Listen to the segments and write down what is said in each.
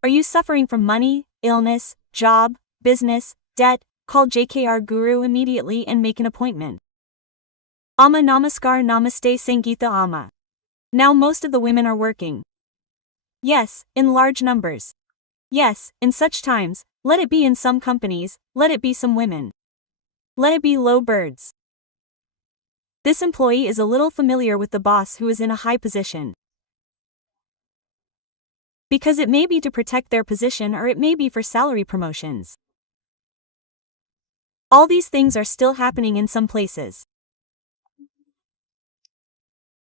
Are you suffering from money, illness, job, business, debt? Call JKR Guru immediately and make an appointment. Amma Namaskar Namaste Sangeeta Amma. Now most of the women are working. Yes, in large numbers. Yes, in such times, let it be in some companies, let it be some women. Let it be low birds. This employee is a little familiar with the boss who is in a high position. Because it may be to protect their position or it may be for salary promotions. All these things are still happening in some places.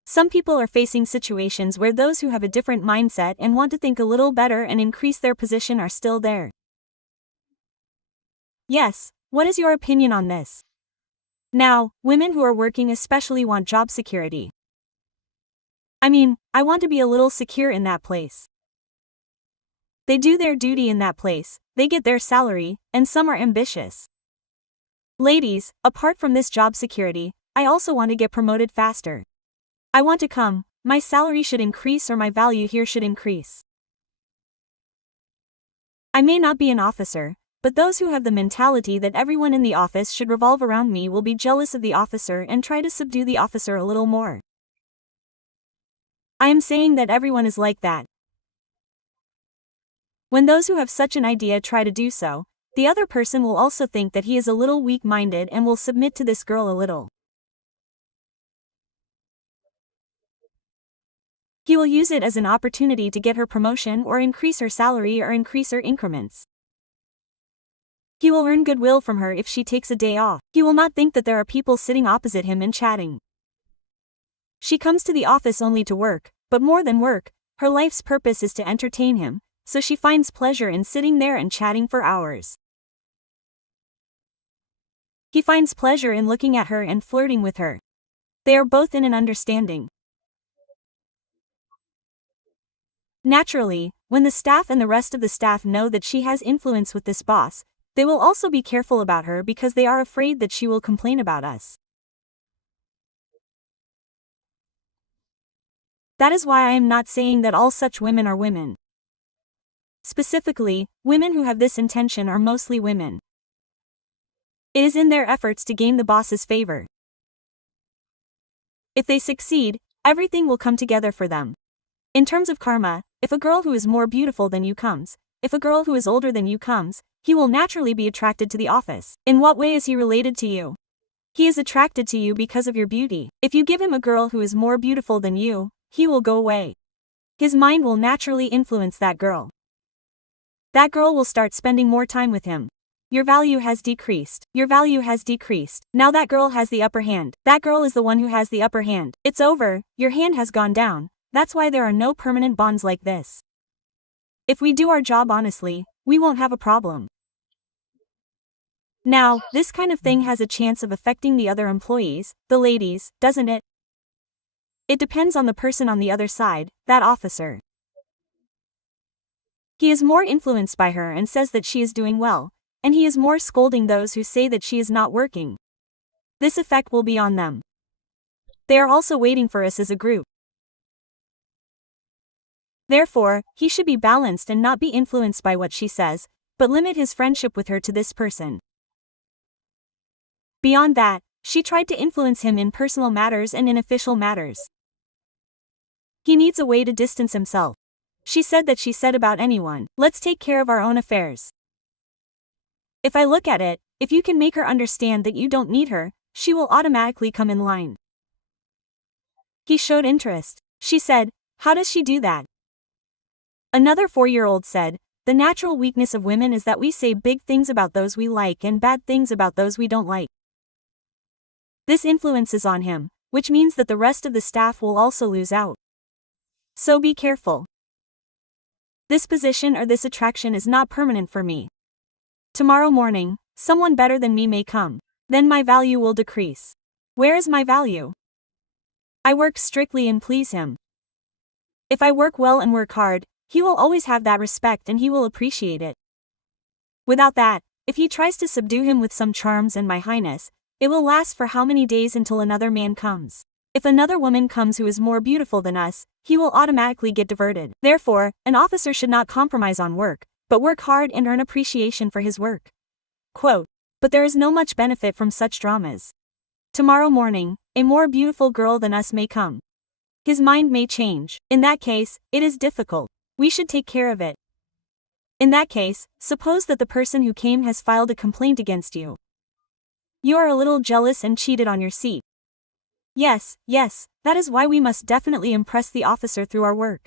Some people are facing situations where those who have a different mindset and want to think a little better and increase their position are still there. Yes, what is your opinion on this? Now, women who are working especially want job security. I want to be a little secure in that place. They do their duty in that place, they get their salary, and some are ambitious. Ladies, apart from this job security, I also want to get promoted faster. I want to come, my salary should increase or my value here should increase. I may not be an officer, but those who have the mentality that everyone in the office should revolve around me will be jealous of the officer and try to subdue the officer a little more. I am saying that everyone is like that. When those who have such an idea try to do so, the other person will also think that he is a little weak-minded and will submit to this girl a little. He will use it as an opportunity to get her promotion or increase her salary or increase her increments. He will earn goodwill from her if she takes a day off. He will not think that there are people sitting opposite him and chatting. She comes to the office only to work, but more than work, her life's purpose is to entertain him, so she finds pleasure in sitting there and chatting for hours. He finds pleasure in looking at her and flirting with her. They are both in an understanding. Naturally, when the staff and the rest of the staff know that she has influence with this boss, they will also be careful about her because they are afraid that she will complain about us. That is why I am not saying that all such women are women. Specifically, women who have this intention are mostly women. It is in their efforts to gain the boss's favor. If they succeed, everything will come together for them. In terms of karma, if a girl who is more beautiful than you comes, if a girl who is older than you comes, he will naturally be attracted to the office. In what way is he related to you? He is attracted to you because of your beauty. If you give him a girl who is more beautiful than you, he will go away. His mind will naturally influence that girl. That girl will start spending more time with him. Your value has decreased. Your value has decreased. Now that girl has the upper hand. That girl is the one who has the upper hand. It's over, your hand has gone down. That's why there are no permanent bonds like this. If we do our job honestly, we won't have a problem. Now, this kind of thing has a chance of affecting the other employees, the ladies, doesn't it? It depends on the person on the other side, that officer. He is more influenced by her and says that she is doing well, and he is more scolding those who say that she is not working. This effect will be on them. They are also waiting for us as a group. Therefore, he should be balanced and not be influenced by what she says, but limit his friendship with her to this person. Beyond that, she tried to influence him in personal matters and in official matters. He needs a way to distance himself. She said that she said about anyone, let's take care of our own affairs. If I look at it, if you can make her understand that you don't need her, she will automatically come in line. He showed interest. She said, how does she do that? Another 4-year-old said, the natural weakness of women is that we say big things about those we like and bad things about those we don't like. This influences on him, which means that the rest of the staff will also lose out. So be careful. This position or this attraction is not permanent for me. Tomorrow morning, someone better than me may come. Then my value will decrease. Where is my value? I work strictly and please him. If I work well and work hard, he will always have that respect and he will appreciate it. Without that, if he tries to subdue him with some charms and my highness, it will last for how many days until another man comes? If another woman comes who is more beautiful than us, he will automatically get diverted. Therefore, an officer should not compromise on work, but work hard and earn appreciation for his work. Quote, but there is no much benefit from such dramas. Tomorrow morning, a more beautiful girl than us may come. His mind may change. In that case, it is difficult. We should take care of it. In that case, suppose that the person who came has filed a complaint against you. You are a little jealous and cheated on your seat. Yes, that is why we must definitely impress the officer through our work.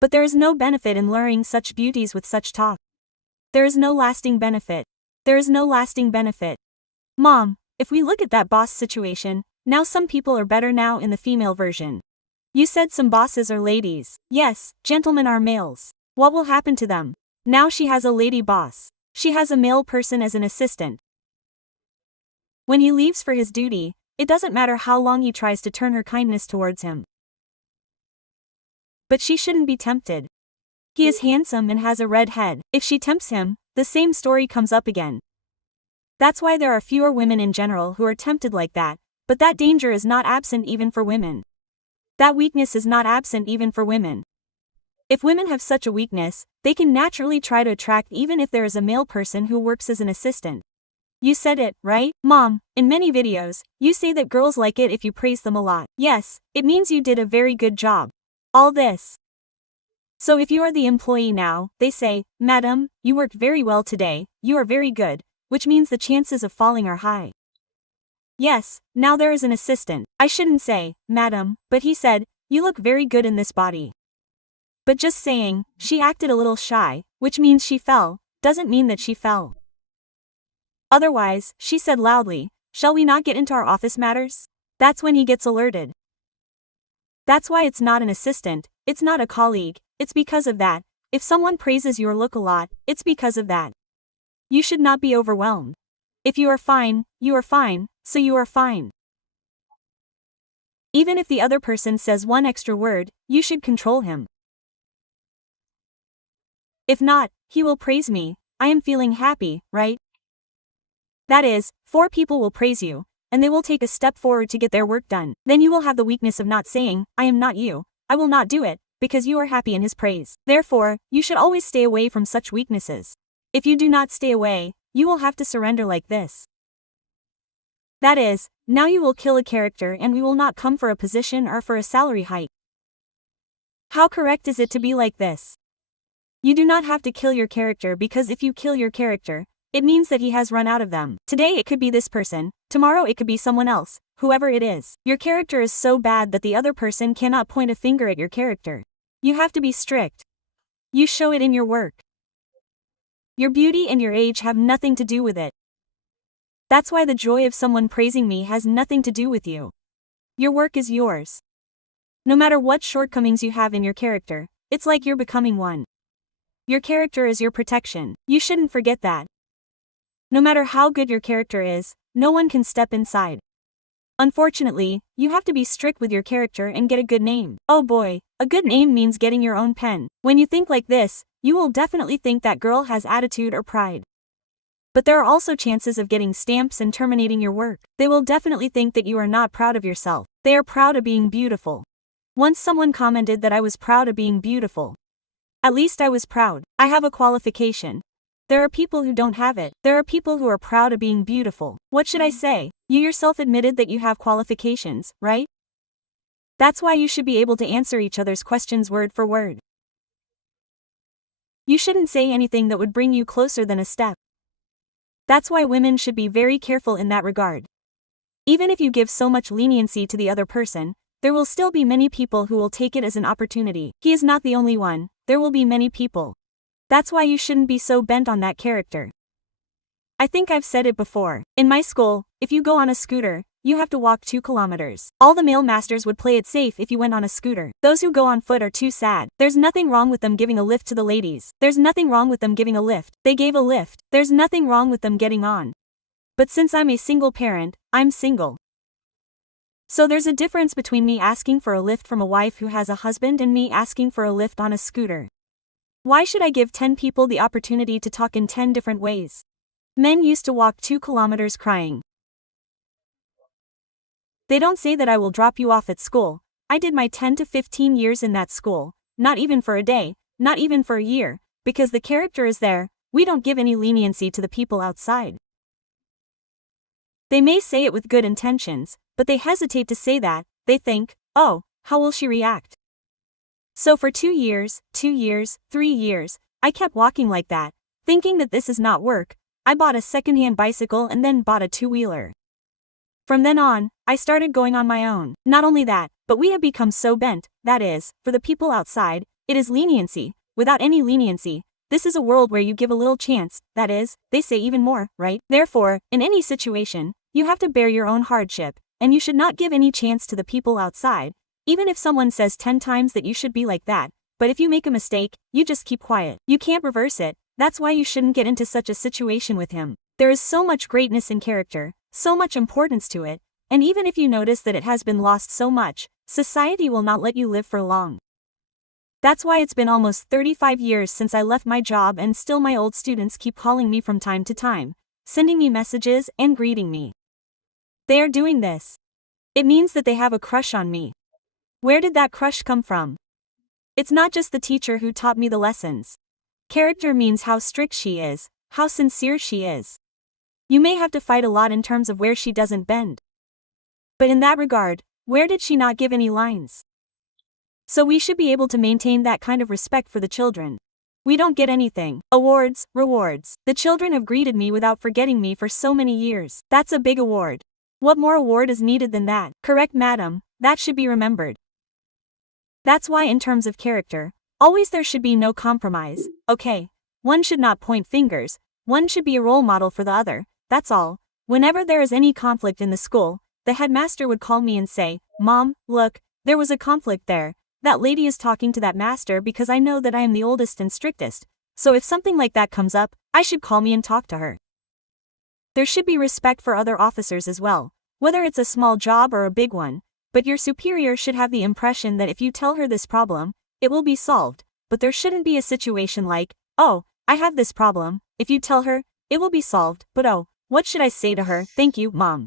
But there is no benefit in luring such beauties with such talk. There is no lasting benefit. There is no lasting benefit. Mom, if we look at that boss situation, now some people are better now in the female version. You said some bosses are ladies. Yes, gentlemen are males. What will happen to them? Now she has a lady boss. She has a male person as an assistant. When he leaves for his duty, it doesn't matter how long he tries to turn her kindness towards him. But she shouldn't be tempted. He is handsome and has a red head. If she tempts him, the same story comes up again. That's why there are fewer women in general who are tempted like that, but that danger is not absent even for women. That weakness is not absent even for women. If women have such a weakness, they can naturally try to attract even if there is a male person who works as an assistant. You said it, right, Mom? In many videos, you say that girls like it if you praise them a lot. Yes, it means you did a very good job. All this. So if you are the employee now, they say, Madam, you worked very well today, you are very good, which means the chances of falling are high. Yes, now there is an assistant. I shouldn't say, Madam, but he said, you look very good in this body. But just saying, she acted a little shy, which means she fell, doesn't mean that she fell. Otherwise, she said loudly, shall we not get into our office matters? That's when he gets alerted. That's why it's not an assistant, it's not a colleague, it's because of that. If someone praises your look a lot, it's because of that. You should not be overwhelmed. If you are fine, so you are fine. Even if the other person says one extra word, you should control him. If not, he will praise me, I am feeling happy, right? That is, 4 people will praise you, and they will take a step forward to get their work done. Then you will have the weakness of not saying, I am not you, I will not do it, because you are happy in his praise. Therefore, you should always stay away from such weaknesses. If you do not stay away, you will have to surrender like this. That is, now you will kill a character and we will not come for a position or for a salary hike. How correct is it to be like this? You do not have to kill your character because if you kill your character, it means that he has run out of them. Today it could be this person, tomorrow it could be someone else, whoever it is. Your character is so bad that the other person cannot point a finger at your character. You have to be strict. You show it in your work. Your beauty and your age have nothing to do with it. That's why the joy of someone praising me has nothing to do with you. Your work is yours. No matter what shortcomings you have in your character, it's like you're becoming one. Your character is your protection. You shouldn't forget that. No matter how good your character is, no one can step inside. Unfortunately, you have to be strict with your character and get a good name. Oh boy, a good name means getting your own pen. When you think like this, you will definitely think that girl has attitude or pride. But there are also chances of getting stamps and terminating your work. They will definitely think that you are not proud of yourself. They are proud of being beautiful. Once someone commented that I was proud of being beautiful. At least I was proud. I have a qualification. There are people who don't have it. There are people who are proud of being beautiful. What should I say? You yourself admitted that you have qualifications, right? That's why you should be able to answer each other's questions word for word. You shouldn't say anything that would bring you closer than a step. That's why women should be very careful in that regard. Even if you give so much leniency to the other person, there will still be many people who will take it as an opportunity. He is not the only one, there will be many people. That's why you shouldn't be so bent on that character. I think I've said it before. In my school, if you go on a scooter, you have to walk 2 kilometers. All the male masters would play it safe if you went on a scooter. Those who go on foot are too sad. There's nothing wrong with them giving a lift to the ladies. There's nothing wrong with them giving a lift. They gave a lift. There's nothing wrong with them getting on. But since I'm a single parent, I'm single. So there's a difference between me asking for a lift from a wife who has a husband and me asking for a lift on a scooter. Why should I give 10 people the opportunity to talk in 10 different ways? Men used to walk 2 kilometers crying. They don't say that I will drop you off at school. I did my 10 to 15 years in that school, not even for a day, not even for a year, because the character is there. We don't give any leniency to the people outside. They may say it with good intentions, but they hesitate to say that. They think, oh, how will she react? So for 2 years, 3 years, I kept walking like that, thinking that this is not work. I bought a second-hand bicycle and then bought a two-wheeler. From then on, I started going on my own. Not only that, but we have become so bent, that is, for the people outside, it is leniency. Without any leniency, this is a world where you give a little chance, that is, they say even more, right? Therefore, in any situation, you have to bear your own hardship, and you should not give any chance to the people outside, even if someone says 10 times that you should be like that. But if you make a mistake, you just keep quiet. You can't reverse it. That's why you shouldn't get into such a situation with him. There is so much greatness in character, so much importance to it, and even if you notice that it has been lost so much, society will not let you live for long. That's why it's been almost 35 years since I left my job, and still my old students keep calling me from time to time, sending me messages and greeting me. They are doing this. It means that they have a crush on me. Where did that crush come from? It's not just the teacher who taught me the lessons. Character means how strict she is, how sincere she is. You may have to fight a lot in terms of where she doesn't bend. But in that regard, where did she not give any lines? So we should be able to maintain that kind of respect for the children. We don't get anything. Awards, rewards. The children have greeted me without forgetting me for so many years. That's a big award. What more award is needed than that? Correct, madam, that should be remembered. That's why in terms of character, always there should be no compromise. Okay, one should not point fingers, one should be a role model for the other, that's all. Whenever there is any conflict in the school, the headmaster would call me and say, Mom, look, there was a conflict there. That lady is talking to that master because I know that I am the oldest and strictest, so if something like that comes up, I should call me and talk to her. There should be respect for other officers as well, whether it's a small job or a big one, but your superior should have the impression that if you tell her this problem, it will be solved, but there shouldn't be a situation like, oh, I have this problem, if you tell her, it will be solved, but oh, what should I say to her? Thank you, Mom.